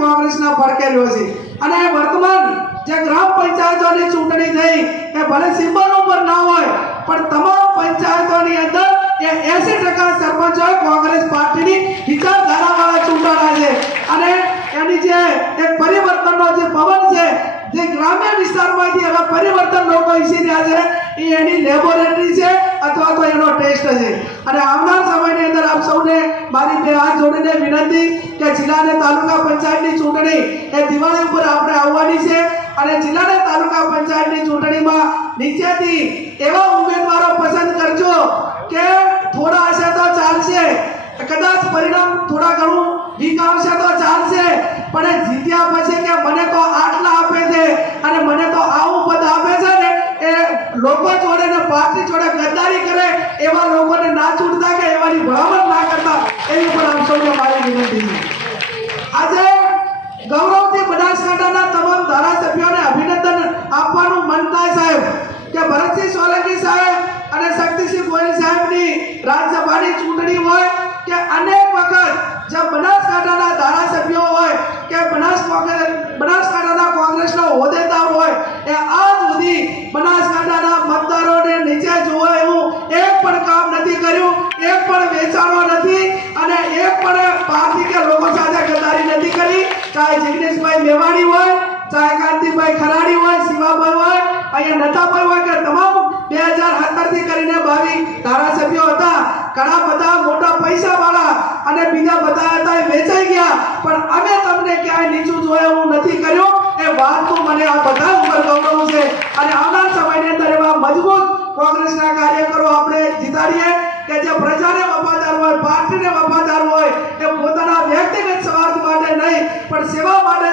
કોંગ્રેસના પડકે રહ્યો છે અને વર્તમાન જે ગ્રામ પંચાયતોની ચૂંટણી થઈ એ ભલે સિમ્બલ ઉપર ના હોય પણ તમામ પંચાયતોની અંદર એ 80% સરપંચો કોંગ્રેસ પાર્ટીની વિચારધારાવાળા ચૂંટાણા છે અને એની જે એક પરિવર્તનનો જે પવન છે જે ગ્રામ્ય વિસ્તારમાંથી હવે પરિવર્તન લોકો ઈચ્છી રહ્યા છે એ એની લેબોરેટરી છે અથવા તો એનો ટેસ્ટ છે અને આવનાર સમયની અંદર આપ સૌને મારી બે હાથ જોડીને વિનંતી કે જિલ્લા અને તાલુકા પંચાયતની ચૂંટણી એ દિવાળી ઉપર આપણે આવવાની છે અને જિલ્લા અને તાલુકા પંચાયતની ચૂંટણીમાં નીચેથી એવા ઉમેદવારો પસંદ કરજો કે થોડા હશે તો ચાલશે, કદાચ પરિણામ થોડા ઘણું વીક આવશે તો ચાલશે પણ જીત્યા પછી કે મને તો આટલા આપે છે અને મને તો આવું પદ આપે છે ને એ લોકો જોડે ને પાર્ટી જોડે ગદ્દારી કરે એવા લોકોને ના છૂટતા કે એવાની ભલામણ ના કરતા એવી પણ આપ સૌને મારી વિનંતી છે। આજે ગૌરવથી બનાસકાંઠાના તમામ ધારાસભ્યોને અભિનંદન આપવાનું મન થાય સાહેબ કે ભરતસિંહ સોલંકી સાહેબ અને શક્તિસિંહ ગોહિલ સાહેબની રાજ્યસભાની ચૂંટણી હોય કે અનેક વખત જે બનાસકાંઠાના ધારાસભ્યો હોય કે બનાસકાંઠાના કોંગ્રેસનો હોદ્દેદાર હોય એ આજ સુધી બનાસકાંઠાના મતદારોને નીચે જોવા એવું એક પણ કામ નથી કર્યું, એક પણ વેચાણો નથી અને એક પણ પાર્ટી કે લોકો સાથે ગદ્દારી નથી કરી, ચાહે જિગ્નેશભાઈ મેવાણી હોય, ચાહે કાંતિભાઈ ખરાડી હોય, શિવાભાઈ હોય, અહીંયા નતાભાઈ હોય કે તમામ 2017 થી કરીને 22 ધારાસભ્યો હતા, ઘણા બધા મોટા પૈસા વાળા અને બીજા બધા હતા એ વેચાઈ ગયા પણ અમે તમને ક્યાંય નીચું જોયા એવું નથી કર્યું એ વાત તો મને આ બધા ઉપર ગૌરવ છે અને આવનાર સમયની અંદર એવા મજબૂત કોંગ્રેસના કાર્યકરો આપણે જીતાડીએ કે જે પ્રજાને વફાદાર હોય, પાર્ટીને વફાદાર હોય, એ પોતાના વ્યક્તિગત સ્વાર્થ માટે નહીં પણ સેવા માટે